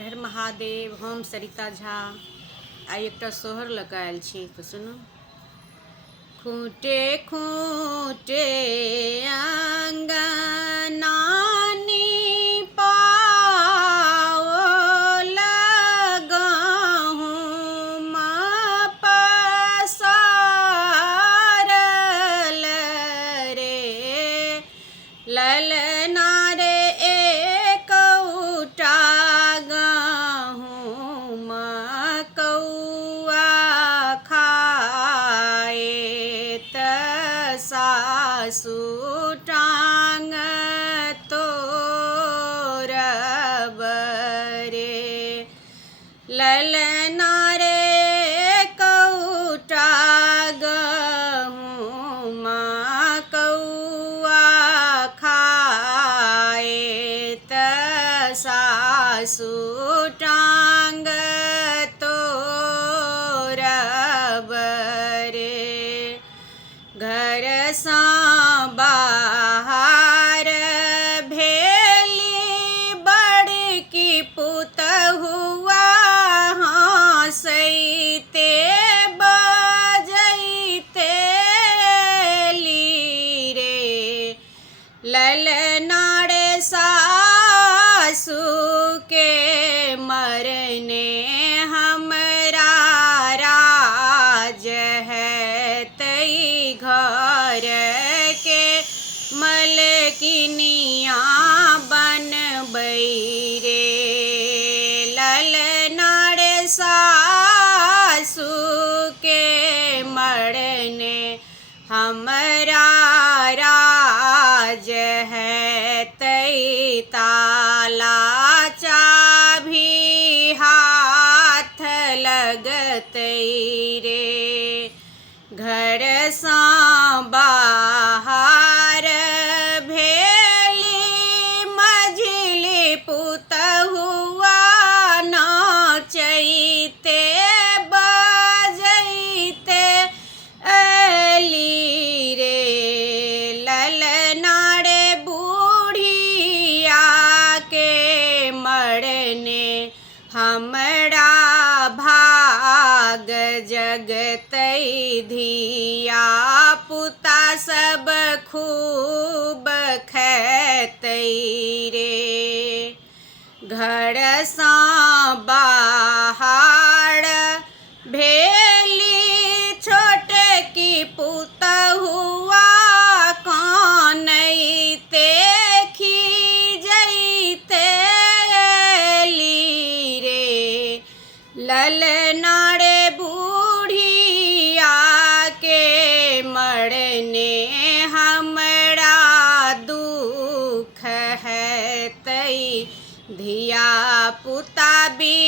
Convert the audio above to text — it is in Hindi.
हर हर महादेव। हम सरिता झा आई एक सोहर लगायल छी तो सुनो। खूंटे खूंटे अंगना पाओ लगाहूँ माँ पसारल रे ललना रे एक उटा गाहूँ माँ कौआ खाए त सासु टांग तोरब रे ललना रे कौटा गहूँ माँ कौआ खाए त सासु टांग तोरब रे घर सा बाहर भेली बड़की पुतहुआ हँसैते बजैते ली रे ललना रे सासु के मरने हमरा राज है तई घर के मलकिनिया बनबै रे ललना रे सासु के मरने हमरा राज है तई ताला चाभी हाथ लगतई रे घर सा बाहर भेली मझली पुतहुआ नाचैते बजैते अली रे ललना रे बूढ़िया के मरने हमरा भाग जगतई धिया पुता सब खूब खैतई रे घर सा बाहर भेली छोटकी पुतहुआ कानैते खीजैते ली रे ललना रे बूढ़िया के मरने हमरा दुख है तई धिया पुता भी